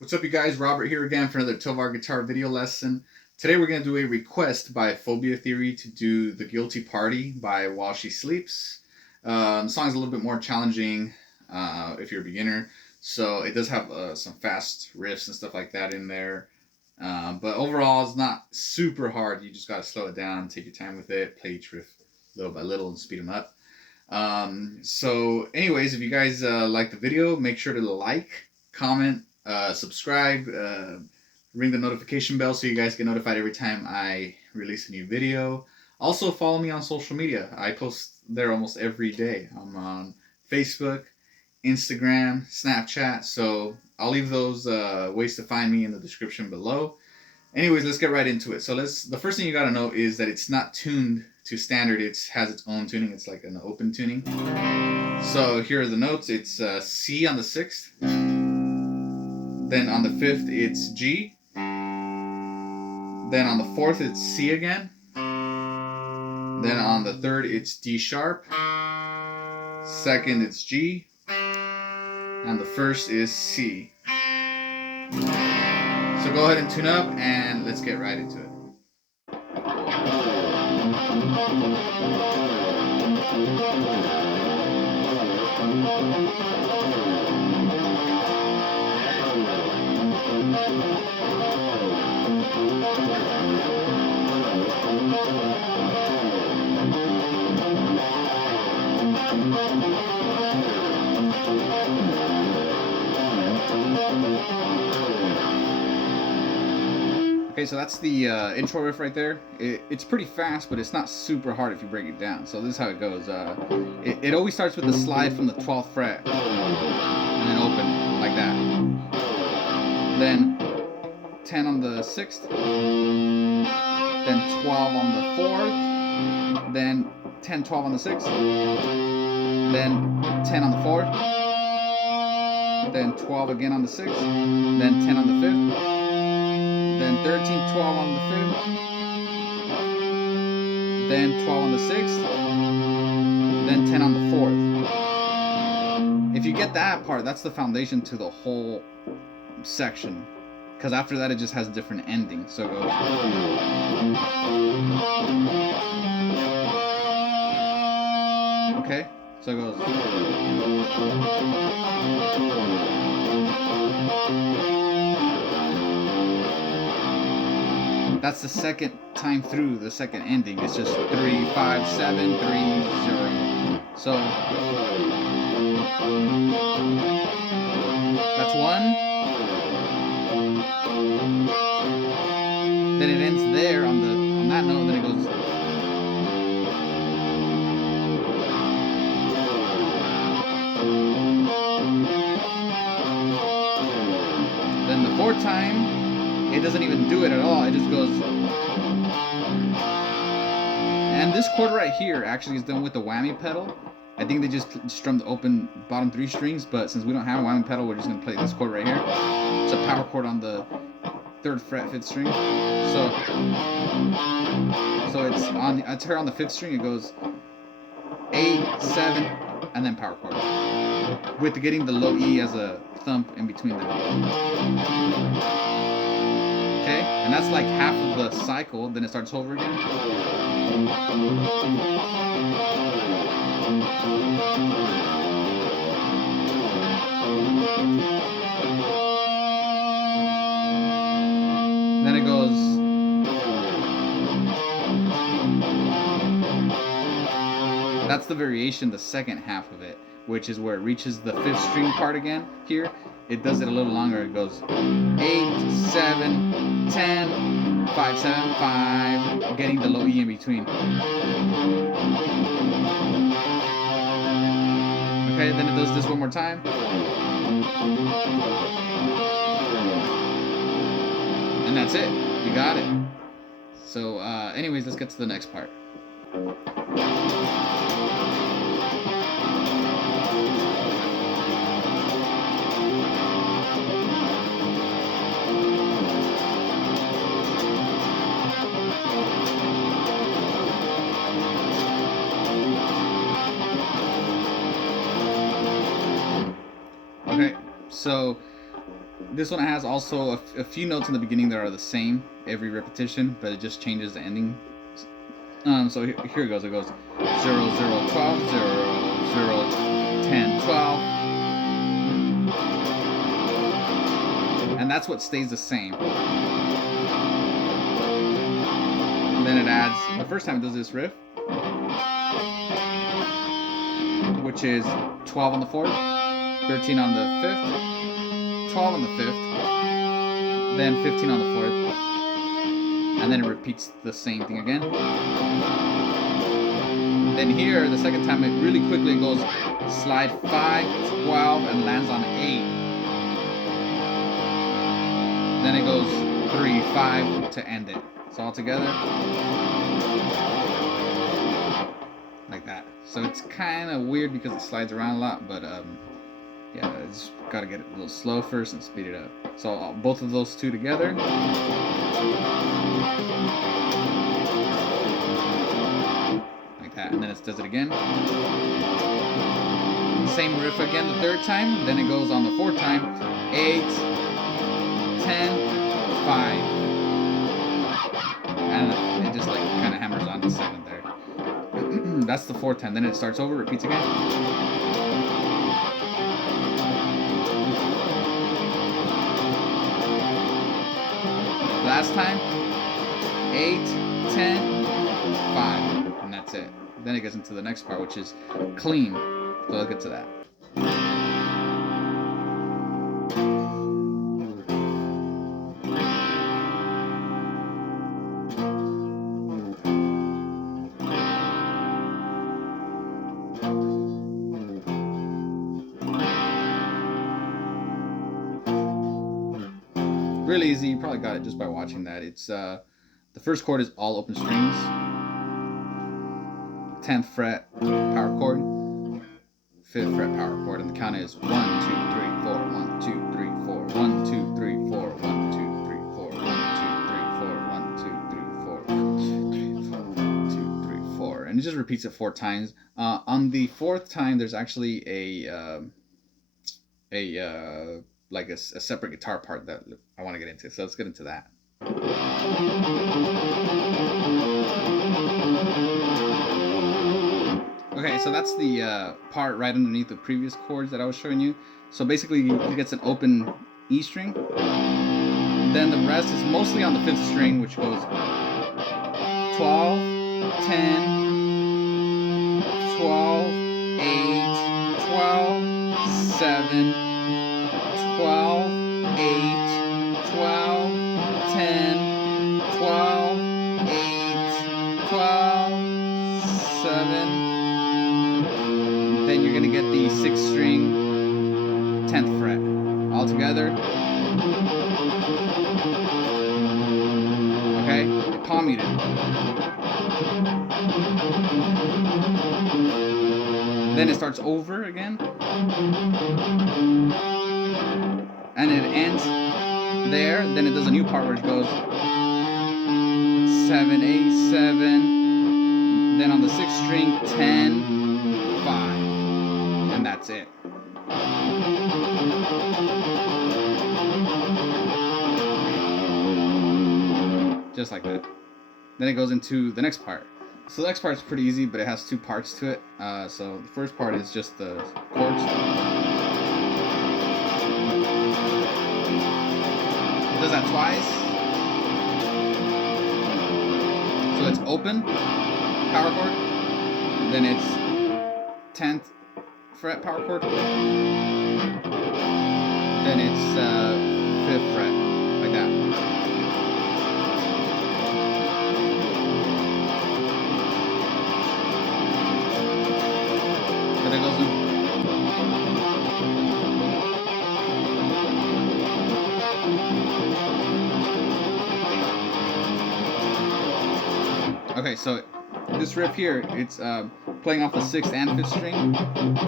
What's up, you guys? Robert here again for another TovarGuitar video lesson. Today we're going to do a request by Phobia Theory to do The Guilty Party by While She Sleeps. The song is a little bit more challenging if you're a beginner, so it does have some fast riffs and stuff like that in there. But overall, it's not super hard. You just got to slow it down, take your time with it, play each riff little by little and speed them up. So anyways, if you guys like the video, make sure to like, comment, subscribe, ring the notification bell so you guys get notified every time I release a new video. Also follow me on social media. I post there almost every day. I'm on Facebook, Instagram, Snapchat, so I'll leave those ways to find me in the description below. Anyways, let's get right into it. So the first thing you gotta know is that it's not tuned to standard. It has its own tuning. It's like an open tuning. So here are the notes. It's C on the 6th. Then on the 5th, it's G. Then on the 4th, it's C again. Then on the 3rd, it's D sharp. 2nd, it's G. And the 1st is C. So go ahead and tune up and let's get right into it. Okay, so that's the intro riff right there. It's pretty fast, but it's not super hard if you break it down. So this is how it goes. It always starts with the slide from the 12th fret and then open like that. Then 10 on the 6th, then 12 on the 4th, then 10, 12 on the 6th, then 10 on the 4th, then 12 again on the 6th, then 10 on the 5th, then 13, 12 on the 5th, then 12 on the 6th, then 10 on the 4th. If you get that part, that's the foundation to the whole section, because after that it just has different endings. So it goes. Okay, so it goes. That's the second time through the second ending. It's just 3, 5, 7, 3, 0. So that's 1. Then it ends there on that note, and then it goes. Then the 4th time, it doesn't even do it at all. It just goes. And this chord right here actually is done with the whammy pedal. I think they just strummed the open bottom 3 strings, but since we don't have a whammy pedal, we're just gonna play this chord right here. It's a power chord on the 3rd fret, 5th string. So it's here on the 5th string. It goes 8, 7, and then power chord, with getting the low E as a thump in between them. Okay, and that's like half of the cycle. Then it starts over again. Then it goes. That's the variation, the second half of it, which is where it reaches the 5th string part again. Here, it does it a little longer. It goes 8, 7, 10, 5, 7, 5, getting the low E in between. Okay, then it does this one more time. And that's it. You got it. So, anyways, let's get to the next part. Okay, so This one has also a few notes in the beginning that are the same every repetition, but it just changes the ending. So here it goes. It goes 0 0 12 0 0 10 12, and that's what stays the same. And then it adds, the first time it does this riff, which is 12 on the 4th, 13 on the 5th, 12 on the 5th, then 15 on the 4th, and then it repeats the same thing again. Then here, the second time, it really quickly goes slide 5, 12, and lands on 8. Then it goes 3, 5 to end it. So all together, like that. So it's kind of weird because it slides around a lot, but yeah, I just gotta get it a little slow first and speed it up. So both of those two together. Like that, and then it does it again. Same riff again the third time, then it goes on the fourth time, 8, 10, 5. And it just like kind of hammers on to 7 there. That's the fourth time. Then it starts over, repeats again. Last time, 8, 10, 5, and that's it. Then it goes into the next part, which is clean. So let's get to that. Really easy. You probably got it just by watching that. It's the first chord is all open strings, 10th fret power chord, 5th fret power chord, and the count is 1 2 3 4 1 2 3 4 1 2 3 4 1 2 3 4 1 2 3 4 1 2 3 4 1 2 3 4, and it just repeats it 4 times. On the 4th time, there's actually like a separate guitar part that I want to get into. So let's get into that. Okay, so that's the part right underneath the previous chords that I was showing you. So basically, he gets an open E string. Then the rest is mostly on the 5th string, which goes 12, 10, 12, 8, 12, 7, 12, 8, 12, 10, 12, 8, 12, 7. Then you're going to get the 6th string, 10th fret. All together. Okay? Palm muted. Then it starts over again. And it ends there. Then it does a new part where it goes 7, 8, 7. Then on the 6th string, 10, 5. And that's it. Just like that. Then it goes into the next part. So the next part's pretty easy, but it has 2 parts to it. So the first part is just the chords. It does that twice. So it's open, power chord. Then it's 10th fret power chord. Then it's 5th fret, like that. Then it goes in. Okay, so this riff here, it's playing off the 6th and 5th string,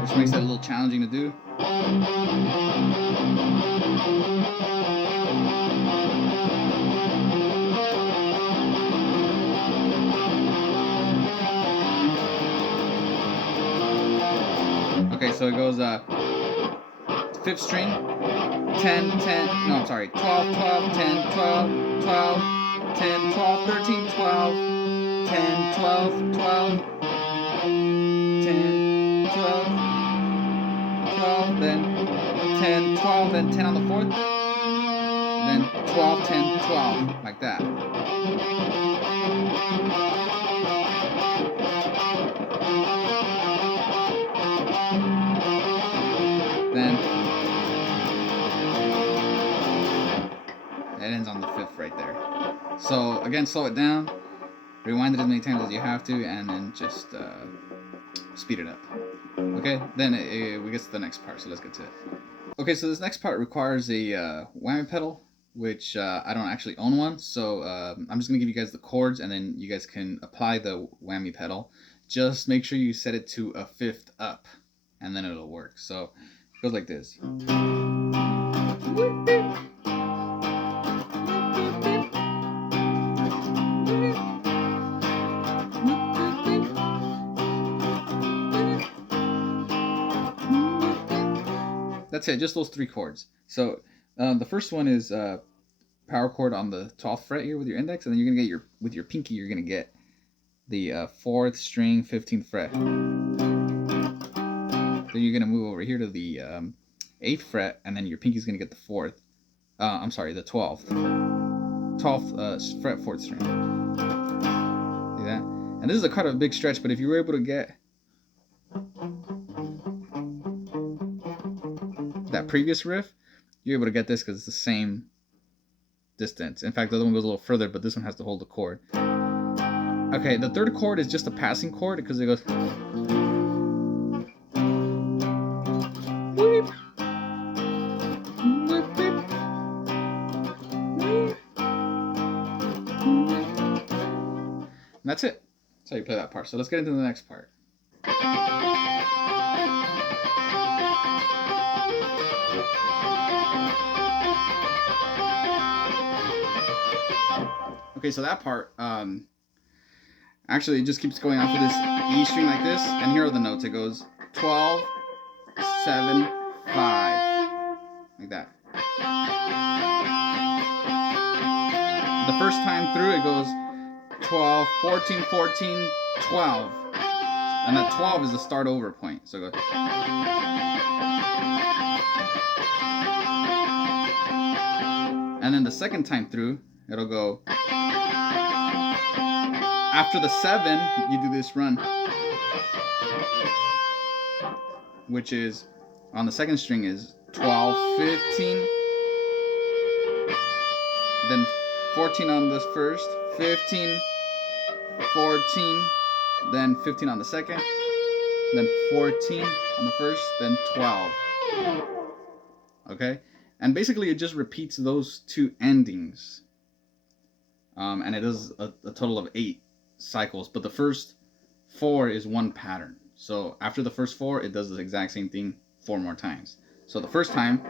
which makes it a little challenging to do. Okay, so it goes 5th string, 10, 10, no, I'm sorry, 12, 12, 10, 12, 12, 10, 12, 13, 12, 10, 12, 12, 10, 12, 12, then 10, 12, then 10 on the 4th, then 12, 10, 12, like that. Then it ends on the 5th right there. So again, slow it down, rewind it as many times as you have to, and then just speed it up. Okay, then we get to the next part, so let's get to it. Okay, so this next part requires a whammy pedal, which I don't actually own one, so I'm just going to give you guys the chords, and then you guys can apply the whammy pedal. Just make sure you set it to a 5th up, and then it'll work. So it goes like this. That's it, just those 3 chords. So the first one is power chord on the 12th fret here with your index, and then you're gonna get with your pinky, you're gonna get the 4th string, 15th fret. Then you're gonna move over here to the 8th fret, and then your pinky's gonna get the 4th. I'm sorry, the 12th fret, 4th string. See that? And this is a kind of a big stretch, but if you were able to get that previous riff, you're able to get this because it's the same distance. In fact, the other one goes a little further, but this one has to hold the chord. Okay, the 3rd chord is just a passing chord because it goes. And that's it. That's how you play that part. So let's get into the next part. Okay, so that part, actually it just keeps going off of this E string like this, and here are the notes. It goes 12, 7, 5, like that. The first time through it goes 12, 14, 14, 12, and that 12 is the start over point. So it goes. And then the second time through, it'll go. After the 7, you do this run, which is on the 2nd string is 12, 15, then 14 on the 1st, 15, 14, then 15 on the 2nd, then 14 on the 1st, then 12. Okay? And basically it just repeats those 2 endings. And it does a total of 8 cycles, but the first 4 is one pattern. So after the first 4, it does the exact same thing 4 more times. So the first time,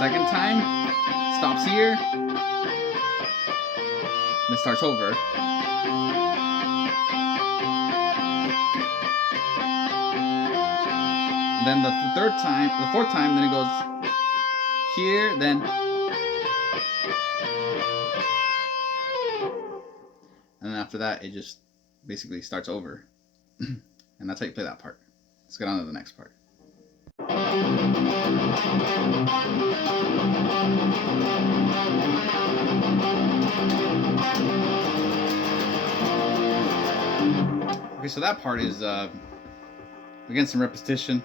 second time, stops here, then starts over. Then the 4th time, then it goes here, then, and then after that, it just basically starts over. And that's how you play that part. Let's get on to the next part. Okay, so that part is, again, some repetition.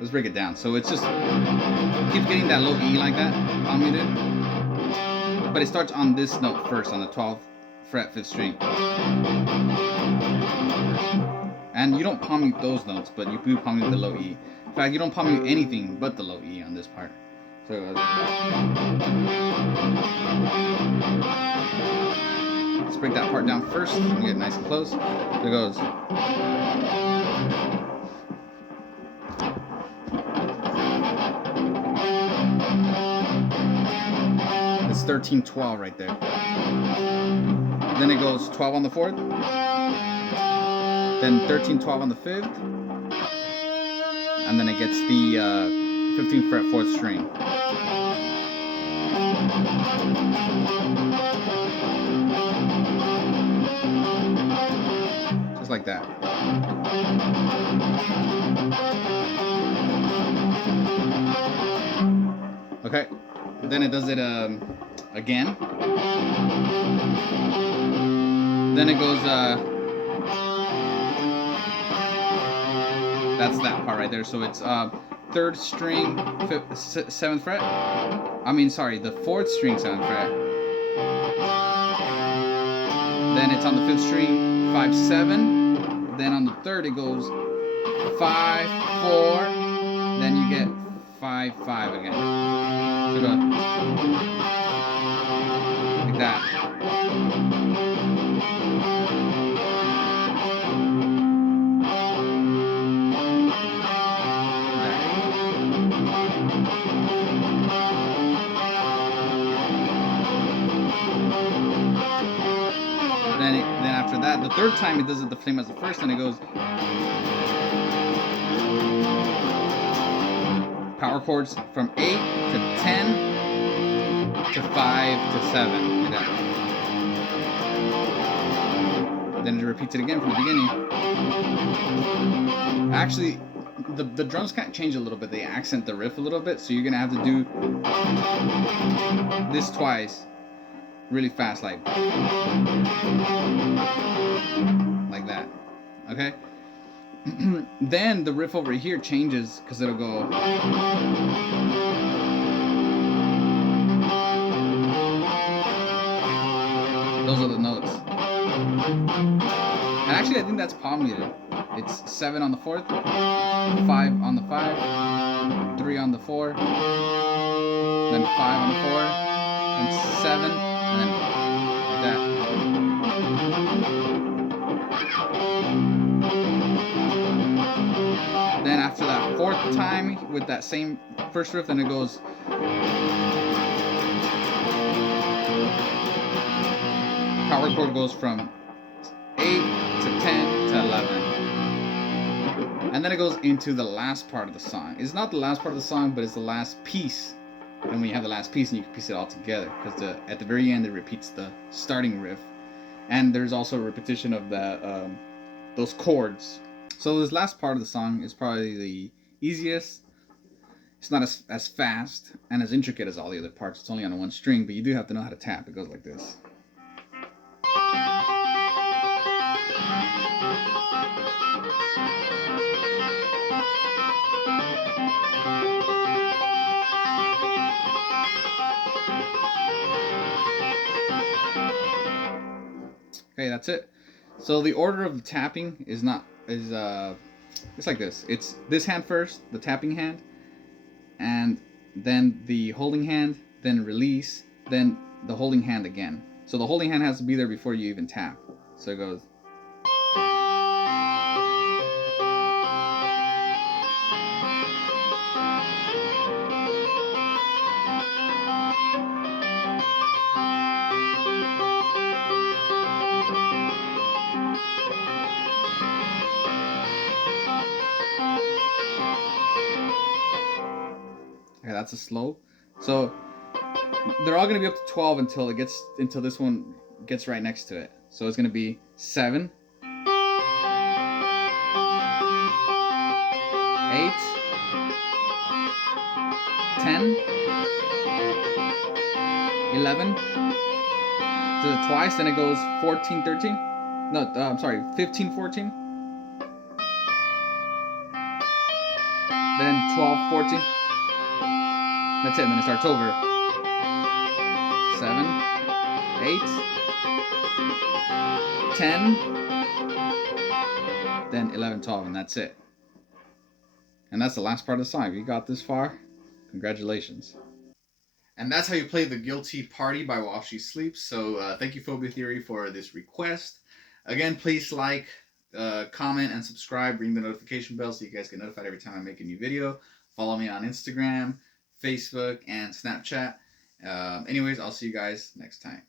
Let's break it down. So it's just keeps getting that low E like that, palm muted, but it starts on this note first, on the 12th fret, 5th string. And you don't palm mute those notes, but you do palm mute the low E. In fact, you don't palm mute anything but the low E on this part. So it goes. Let's break that part down first and get nice and close. So it goes. It's 13, 12 right there. Then it goes 12 on the 4th. Then 13, 12 on the 5th. and then it gets the 15th fret 4th string. Just like that. Okay, then it does it again. Then it goes, that's that part right there. So it's 3rd string, 7th fret. I mean, sorry, the 4th string, 7th fret. Then it's on the 5th string, 5, 7. Then on the 3rd it goes 5, 4. Then you get 5, 5 again. So go like that. Then after that, the 3rd time it does it the same as the first, and it goes power chords from 8 to 10 to 5 to 7. Like that. Then it repeats it again from the beginning. Actually, the drums kind of change a little bit. They accent the riff a little bit, so you're gonna have to do this twice, really fast, like that. Okay. Then the riff over here changes because it'll go. Those are the notes. And actually, I think that's palm muted. It's 7 on the 4th, 5 on the 5, 3 on the 4, then 5 on the 4, and 7, and then like that. Then after that 4th time with that same first riff, then it goes. Power chord goes from 8 to 10 to 11. And then it goes into the last part of the song. It's not the last part of the song, but it's the last piece. And when you have the last piece, and you can piece it all together, because at the very end it repeats the starting riff, and there's also a repetition of that those chords. So this last part of the song is probably the easiest. It's not as fast and as intricate as all the other parts. It's only on 1 string, but you do have to know how to tap. It goes like this. Okay, that's it. So the order of the tapping is it's like this. It's this hand first, the tapping hand, and then the holding hand, then release, then the holding hand again. So the holding hand has to be there before you even tap. So it goes. Okay, that's a slow. So they're all gonna be up to 12 until this one gets right next to it. So it's gonna be 7, 8, 10, 11. So twice, then it goes 14, 13. No, I'm sorry, 15, 14. Then 12, 14. That's it, and then it starts over. 7, 8, 10, then 11, 12, and that's it. And that's the last part of the song. If you got this far, congratulations. And that's how you play The Guilty Party by While She Sleeps. So thank you, Phobia Theory, for this request. Again, please like, comment, and subscribe. Ring the notification bell so you guys get notified every time I make a new video. Follow me on Instagram, Facebook, and Snapchat. Anyways, I'll see you guys next time.